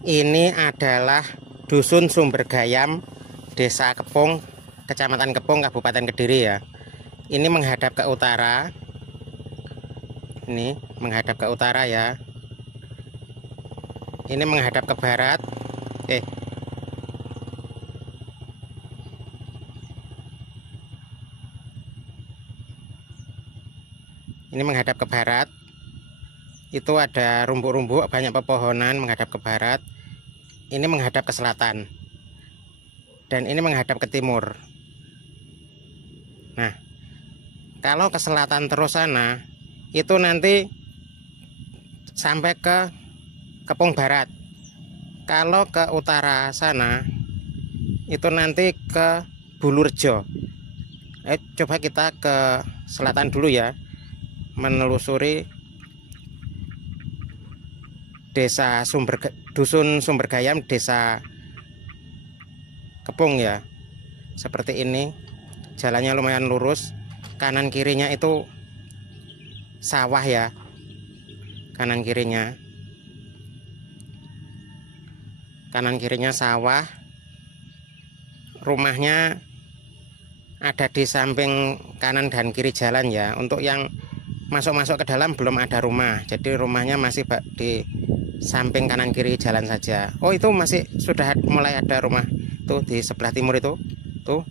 Ini adalah Dusun Sumbergayam, Desa Kepung, Kecamatan Kepung, Kabupaten Kediri ya. Ini menghadap ke utara. Ini menghadap ke utara ya. Ini menghadap ke barat. Ini menghadap ke barat. Itu ada rumput-rumput, banyak pepohonan menghadap ke barat. Ini menghadap ke selatan. Dan ini menghadap ke timur. Nah, kalau ke selatan terus sana, itu nanti sampai ke Kepung Barat. Kalau ke utara sana, itu nanti ke Bulurjo. Coba kita ke selatan dulu ya, menelusuri Dusun Sumbergayam, Desa Kepung ya. Seperti ini, jalannya lumayan lurus. Kanan kirinya itu sawah ya. Kanan kirinya sawah. Rumahnya ada di samping kanan dan kiri jalan ya. Untuk yang masuk-masuk ke dalam belum ada rumah. Jadi rumahnya masih di samping kanan kiri jalan saja. Oh, itu masih sudah mulai ada rumah. Tuh di sebelah timur itu. Tuh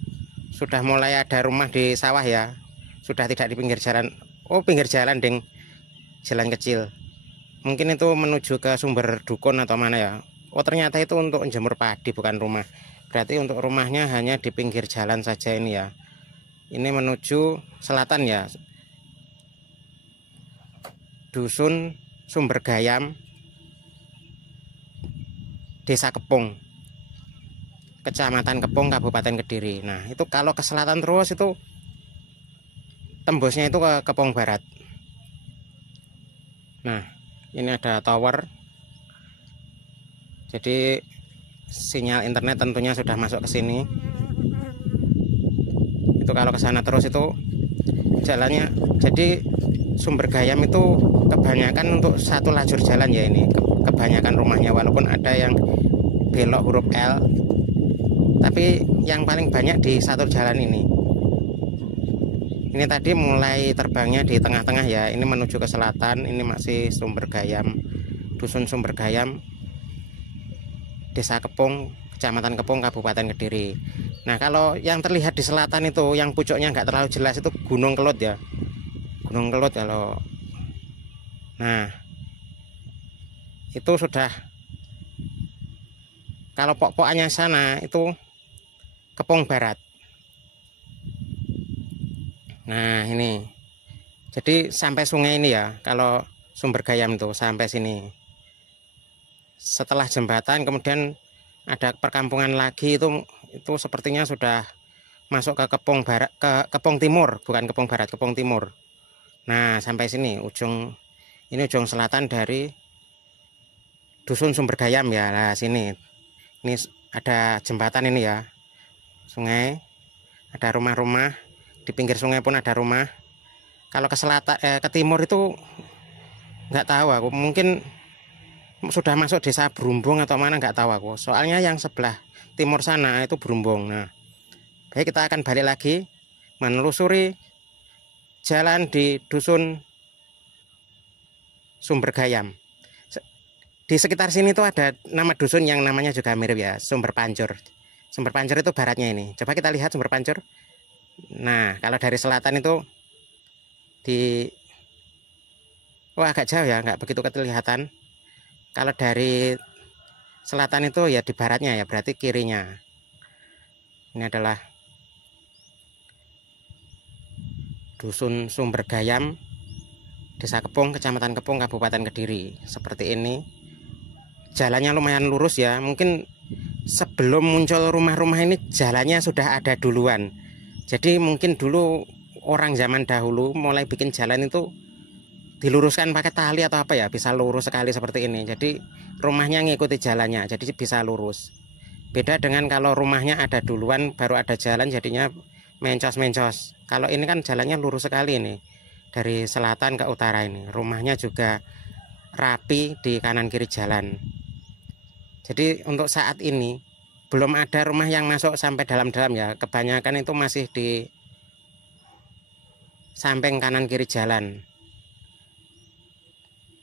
sudah mulai ada rumah di sawah ya. Sudah tidak di pinggir jalan. Oh, pinggir jalan, ding. Jalan kecil. Mungkin itu menuju ke sumber dukun atau mana ya. Oh, ternyata itu untuk jemur padi, bukan rumah. Berarti untuk rumahnya hanya di pinggir jalan saja ini ya. Ini menuju selatan ya. Dusun Sumbergayam, Desa Kepung, Kecamatan Kepung, Kabupaten Kediri. Nah, itu kalau ke selatan terus itu tembusnya itu ke Kepung Barat. Nah, ini ada tower. Jadi sinyal internet tentunya sudah masuk ke sini. Itu kalau ke sana terus itu jalannya, jadi Sumbergayam itu kebanyakan untuk satu lajur jalan ya ini. Kebanyakan rumahnya, walaupun ada yang belok huruf L, tapi yang paling banyak di satu jalan ini. Ini tadi mulai terbangnya di tengah-tengah ya. Ini menuju ke selatan. Ini masih Sumbergayam, Dusun Sumbergayam, Desa Kepung, Kecamatan Kepung, Kabupaten Kediri. Nah, kalau yang terlihat di selatan itu, yang pucuknya nggak terlalu jelas, itu Gunung Kelut ya. Gunung Kelut kalau. Nah, itu sudah, kalau pok-pokannya sana itu Kepung Barat. Nah, ini. Jadi sampai sungai ini ya, kalau Sumbergayam itu sampai sini. Setelah jembatan kemudian ada perkampungan lagi, itu sepertinya sudah masuk ke Kepung Barat, ke Kepung Timur, bukan Kepung Barat, Kepung Timur. Nah, sampai sini ini ujung selatan dari Dusun Sumbergayam ya. Nah, sini. Ini ada jembatan ini ya. Sungai, ada rumah-rumah, di pinggir sungai pun ada rumah. Kalau ke selatan ke timur itu nggak tahu aku, mungkin sudah masuk desa Brumbung atau mana, nggak tahu aku. Soalnya yang sebelah timur sana itu Brumbung. Nah, baik, kita akan balik lagi menelusuri jalan di Dusun Sumbergayam. Di sekitar sini tuh ada nama dusun yang namanya juga mirip ya, Sumber Pancur. Sumber Pancur itu baratnya ini. Coba kita lihat Sumber Pancur. Nah, kalau dari selatan itu agak jauh ya, nggak begitu kelihatan. Kalau dari selatan itu ya di baratnya ya, berarti kirinya. Ini adalah Dusun Sumbergayam, Desa Kepung, Kecamatan Kepung, Kabupaten Kediri. Seperti ini. Jalannya lumayan lurus ya. Mungkin sebelum muncul rumah-rumah ini jalannya sudah ada duluan. Jadi mungkin dulu orang zaman dahulu mulai bikin jalan itu diluruskan pakai tali atau apa ya, bisa lurus sekali seperti ini. Jadi rumahnya ngikuti jalannya, jadi bisa lurus. Beda dengan kalau rumahnya ada duluan baru ada jalan, jadinya mencos-mencos. Kalau ini kan jalannya lurus sekali ini. Dari selatan ke utara ini. Rumahnya juga rapi di kanan kiri jalan. Jadi untuk saat ini belum ada rumah yang masuk sampai dalam-dalam ya. Kebanyakan itu masih di samping kanan kiri jalan.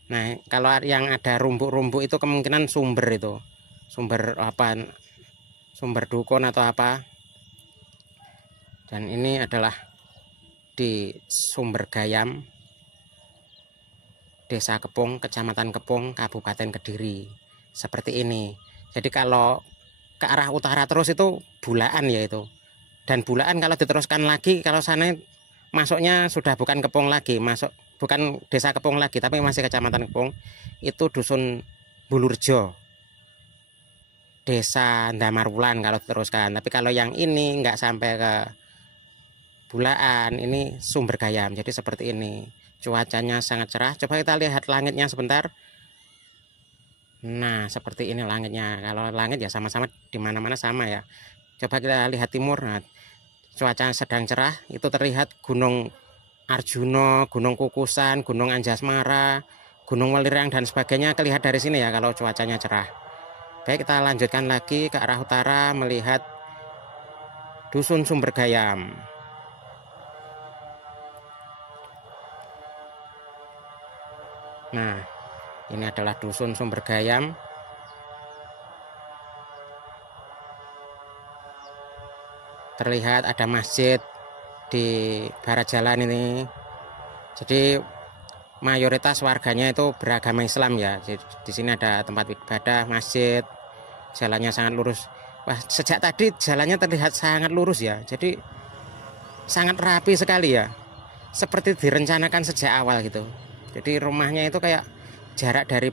Nah, kalau yang ada rumpuk-rumpuk itu kemungkinan sumber itu. Sumber apa? Sumber dukun atau apa. Dan ini adalah di Sumber Gayam, Desa Kepung, Kecamatan Kepung, Kabupaten Kediri. Seperti ini. Jadi kalau ke arah utara terus itu Bulaan ya itu. Dan Bulaan kalau diteruskan lagi, kalau sana masuknya sudah bukan Kepung lagi, masuk bukan Desa Kepung lagi, tapi masih Kecamatan Kepung. Itu Dusun Bulurjo, Desa Ndamarwulan kalau diteruskan. Tapi kalau yang ini nggak sampai ke Bulaan, ini Sumber Gayam. Jadi seperti ini. Cuacanya sangat cerah. Coba kita lihat langitnya sebentar. Nah, seperti ini langitnya. Kalau langit ya sama-sama di mana-mana sama ya. Coba kita lihat timur. Nah, cuaca sedang cerah. Itu terlihat Gunung Arjuno, Gunung Kukusan, Gunung Anjasmara, Gunung Welirang dan sebagainya kelihatan dari sini ya kalau cuacanya cerah. Baik, kita lanjutkan lagi ke arah utara melihat Dusun Sumber Gayam. Nah, ini adalah Dusun Sumber Gayam. Terlihat ada masjid di barat jalan ini. Jadi mayoritas warganya itu beragama Islam ya. Jadi, di sini ada tempat ibadah, masjid. Jalannya sangat lurus. Wah, sejak tadi jalannya terlihat sangat lurus ya. Jadi sangat rapi sekali ya. Seperti direncanakan sejak awal gitu. Jadi rumahnya itu kayak jarak dari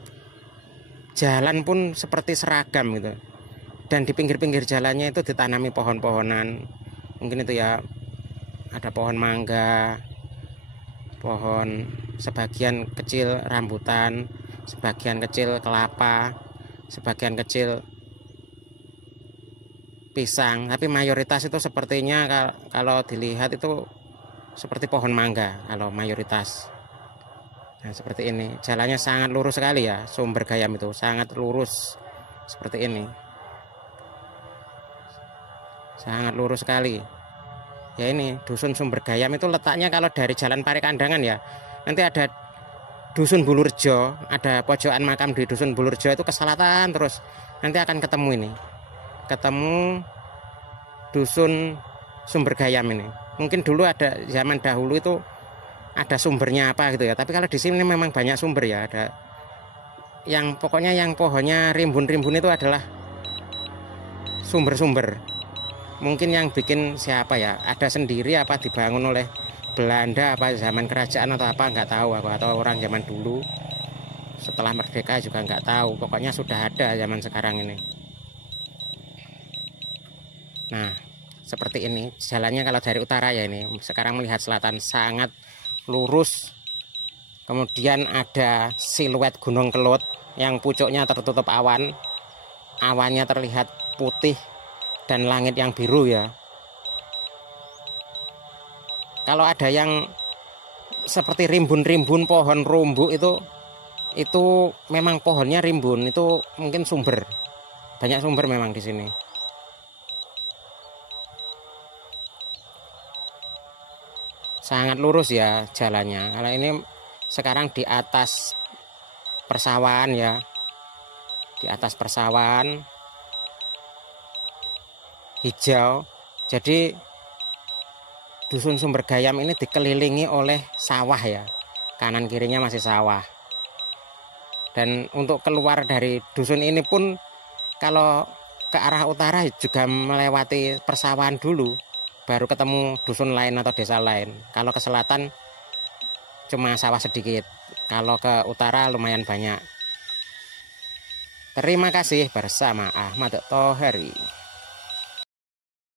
jalan pun seperti seragam gitu. Dan di pinggir-pinggir jalannya itu ditanami pohon-pohonan. Mungkin itu ya ada pohon mangga, pohon sebagian kecil rambutan, sebagian kecil kelapa, sebagian kecil pisang. Tapi mayoritas itu sepertinya kalau dilihat itu seperti pohon mangga kalau mayoritas. Nah, seperti ini. Jalannya sangat lurus sekali ya. Sumber Gayam itu sangat lurus seperti ini. Sangat lurus sekali. Ya ini Dusun Sumber Gayam itu letaknya kalau dari Jalan Parekandangan ya. Nanti ada Dusun Bulurjo, ada pojokan makam di Dusun Bulurjo itu ke selatan terus. Nanti akan ketemu ini. Ketemu Dusun Sumber Gayam ini. Mungkin dulu ada zaman dahulu itu ada sumbernya apa gitu ya. Tapi kalau di sini memang banyak sumber ya. Ada yang pokoknya yang pohonnya rimbun-rimbun itu adalah sumber-sumber. Mungkin yang bikin siapa ya? Ada sendiri apa dibangun oleh Belanda apa zaman kerajaan atau apa nggak tahu aku, atau orang zaman dulu setelah merdeka juga nggak tahu. Pokoknya sudah ada zaman sekarang ini. Nah, seperti ini jalannya kalau dari utara ya ini. Sekarang melihat selatan sangat lurus. Kemudian ada siluet Gunung Kelut yang pucuknya tertutup awan. Awannya terlihat putih dan langit yang biru ya. Kalau ada yang seperti rimbun-rimbun pohon rumbu itu memang pohonnya rimbun, itu mungkin sumber. Banyak sumber memang di sini. Sangat lurus ya jalannya. Kalau ini sekarang di atas persawahan ya. Di atas persawahan hijau. Jadi Dusun Sumber Gayam ini dikelilingi oleh sawah ya. Kanan kirinya masih sawah. Dan untuk keluar dari dusun ini pun kalau ke arah utara juga melewati persawahan dulu, baru ketemu dusun lain atau desa lain. Kalau ke selatan cuma sawah sedikit. Kalau ke utara lumayan banyak. Terima kasih, bersama Ahmad Thohari.